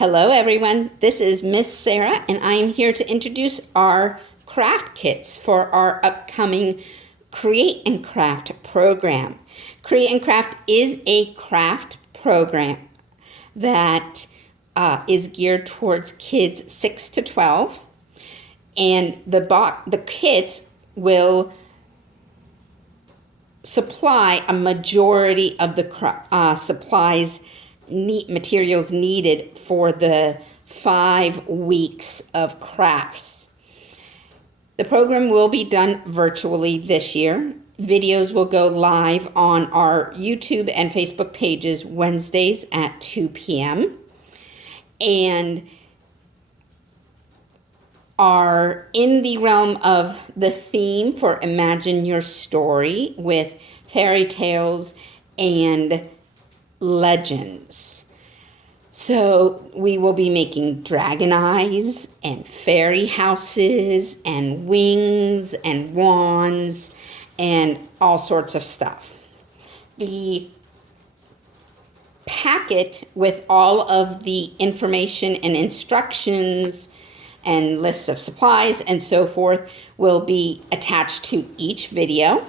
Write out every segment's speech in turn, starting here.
Hello everyone, this is Miss Sarah and I am here to introduce our craft kits for our upcoming Create and Craft program. Create and Craft is a craft program that is geared towards kids 6 to 12, and the kits will supply a majority of the materials needed for the 5 weeks of crafts. The program will be done virtually this year. Videos will go live on our YouTube and Facebook pages Wednesdays at 2 p.m. and are in the realm of the theme for Imagine Your Story with fairy tales and legends. So we will be making dragon eyes and fairy houses and wings and wands and all sorts of stuff. The packet with all of the information and instructions and lists of supplies and so forth will be attached to each video.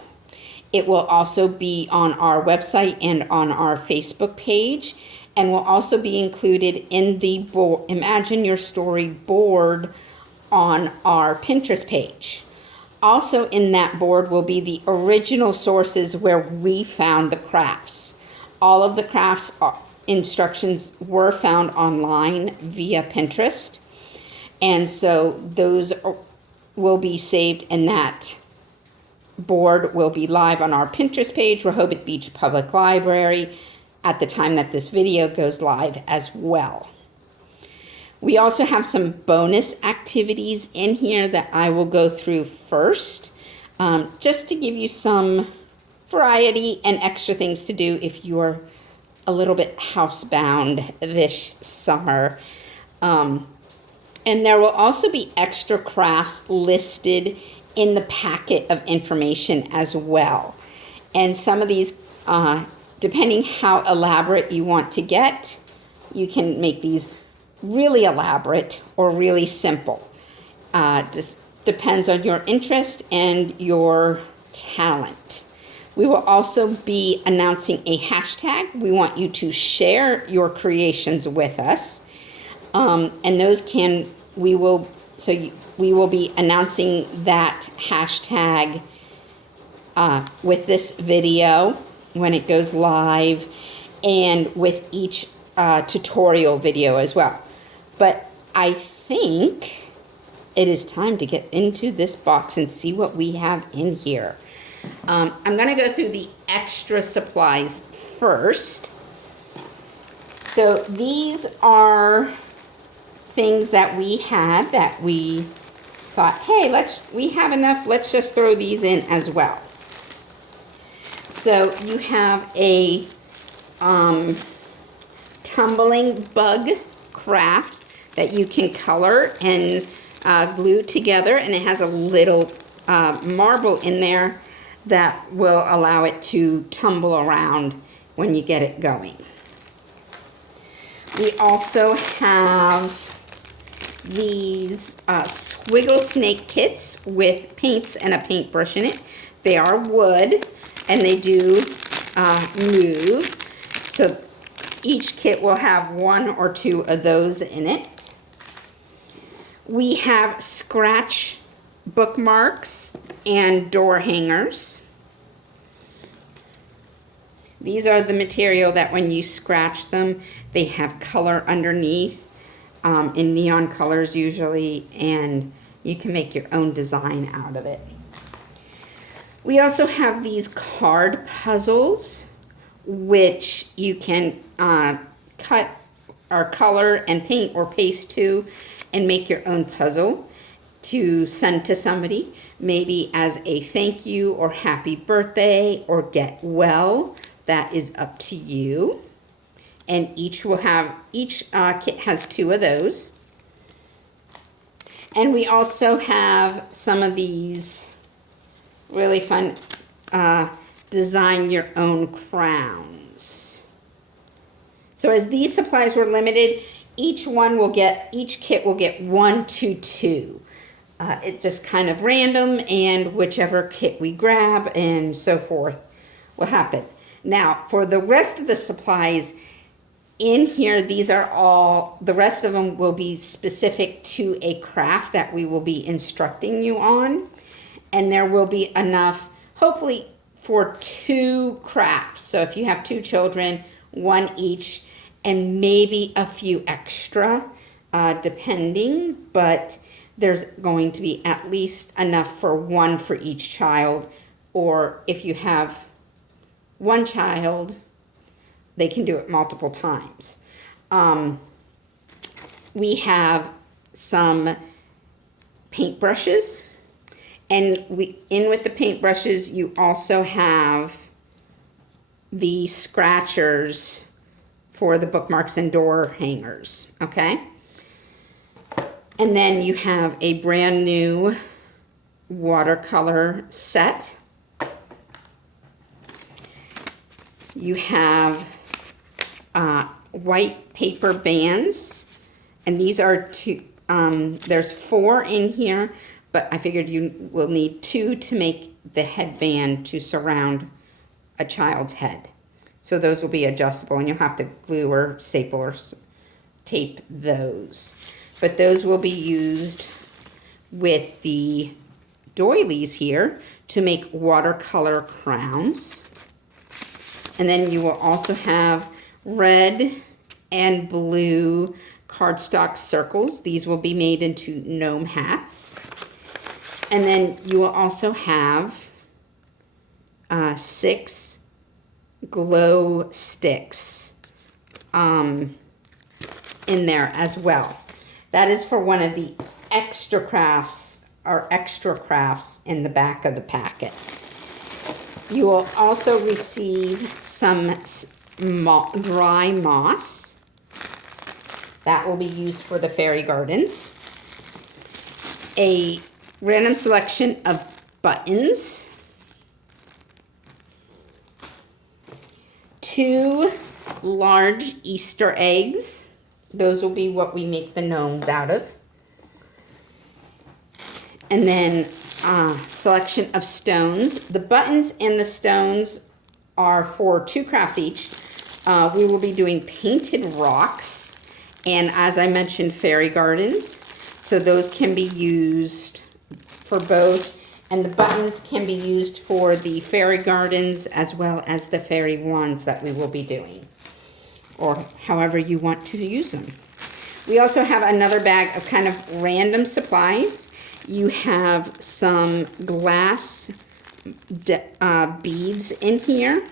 It will also be on our website and on our Facebook page, and will also be included in the Imagine Your Story board on our Pinterest page. Also in that board will be the original sources where we found the crafts. All of the crafts instructions were found online via Pinterest. And so those will be saved, and that board will be live on our Pinterest page, Rehoboth Beach Public Library, at the time that this video goes live as well. We also have some bonus activities in here that I will go through first, just to give you some variety and extra things to do if you're a little bit housebound this summer. And there will also be extra crafts listed in the packet of information as well. And some of these, depending how elaborate you want to get, you can make these really elaborate or really simple. Just depends on your interest and your talent. We will also be announcing a hashtag. We want you to share your creations with us. And those we will be announcing that hashtag with this video when it goes live, and with each tutorial video as well. But I think it is time to get into this box and see what we have in here. I'm going to go through the extra supplies first. So these are things that we had that we thought, hey, we have enough, let's just throw these in as well. So you have a tumbling bug craft that you can color and glue together, and it has a little marble in there that will allow it to tumble around when you get it going. We also have these squiggle snake kits with paints and a paintbrush in it. They are wood and they do move. So each kit will have 1 or 2 of those in it. We have scratch bookmarks and door hangers. These are the material that when you scratch them, they have color underneath, in neon colors usually, and you can make your own design out of it. We also have these card puzzles, which you can cut or color and paint or paste to and make your own puzzle to send to somebody, maybe as a thank you or happy birthday or get well. That is up to you. And each kit has 2 of those. And we also have some of these really fun design your own crowns. So as these supplies were limited, each kit will get 1 to 2. It's just kind of random, and whichever kit we grab and so forth will happen. Now, for the rest of the supplies in here, the rest of them will be specific to a craft that we will be instructing you on. And there will be enough, hopefully, for 2 crafts. So if you have 2 children, 1 each, and maybe a few extra, depending, but there's going to be at least enough for 1 for each child, or if you have 1 child, they can do it multiple times. We have some paintbrushes, and with the paintbrushes, you also have the scratchers for the bookmarks and door hangers, okay? And then you have a brand new watercolor set. You have white paper bands, and these are 2, there's 4 in here, but I figured you will need 2 to make the headband to surround a child's head. So those will be adjustable, and you'll have to glue or staple or tape those. But those will be used with the doilies here to make watercolor crowns. And then you will also have red and blue cardstock circles. These will be made into gnome hats. And then you will also have 6 glow sticks in there as well. That is for one of the extra crafts in the back of the packet. You will also receive some dry moss. That will be used for the fairy gardens. A random selection of buttons. 2 large Easter eggs. Those will be what we make the gnomes out of. And then selection of stones. The buttons and the stones are for 2 crafts each. We will be doing painted rocks, and as I mentioned, fairy gardens. So those can be used for both, and the buttons can be used for the fairy gardens as well as the fairy wands that we will be doing, or however you want to use them. We also have another bag of kind of random supplies. You have some glass beads in here.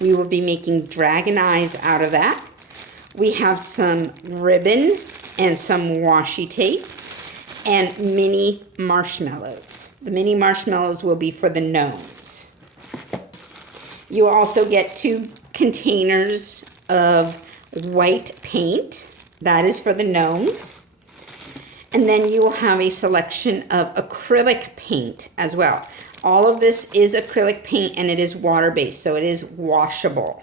We will be making dragon eyes out of that. We have some ribbon and some washi tape and mini marshmallows. The mini marshmallows will be for the gnomes. You will also get 2 containers of white paint. That is for the gnomes. And then you will have a selection of acrylic paint as well. All of this is acrylic paint, and it is water-based, so it is washable.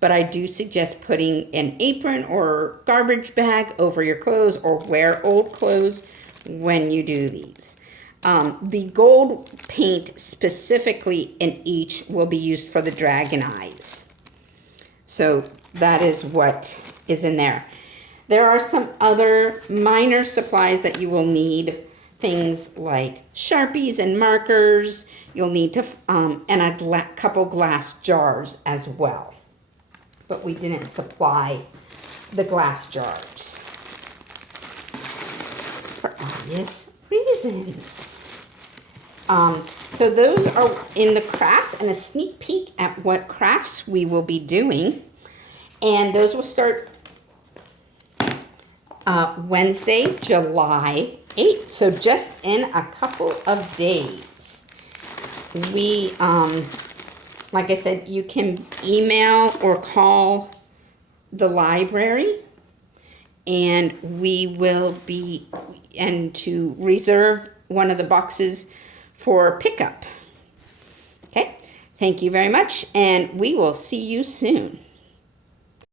But I do suggest putting an apron or garbage bag over your clothes, or wear old clothes when you do these. The gold paint specifically in each will be used for the dragon eyes. So that is what is in there. There are some other minor supplies that you will need. Things like Sharpies and markers. You'll need to, and a couple glass jars as well. But we didn't supply the glass jars for obvious reasons. So those are in the crafts, and a sneak peek at what crafts we will be doing. And those will start Wednesday, July 8th. So just in a couple of days. We, like I said, you can email or call the library, and we will be, and to reserve one of the boxes for pickup. Okay, thank you very much, and we will see you soon.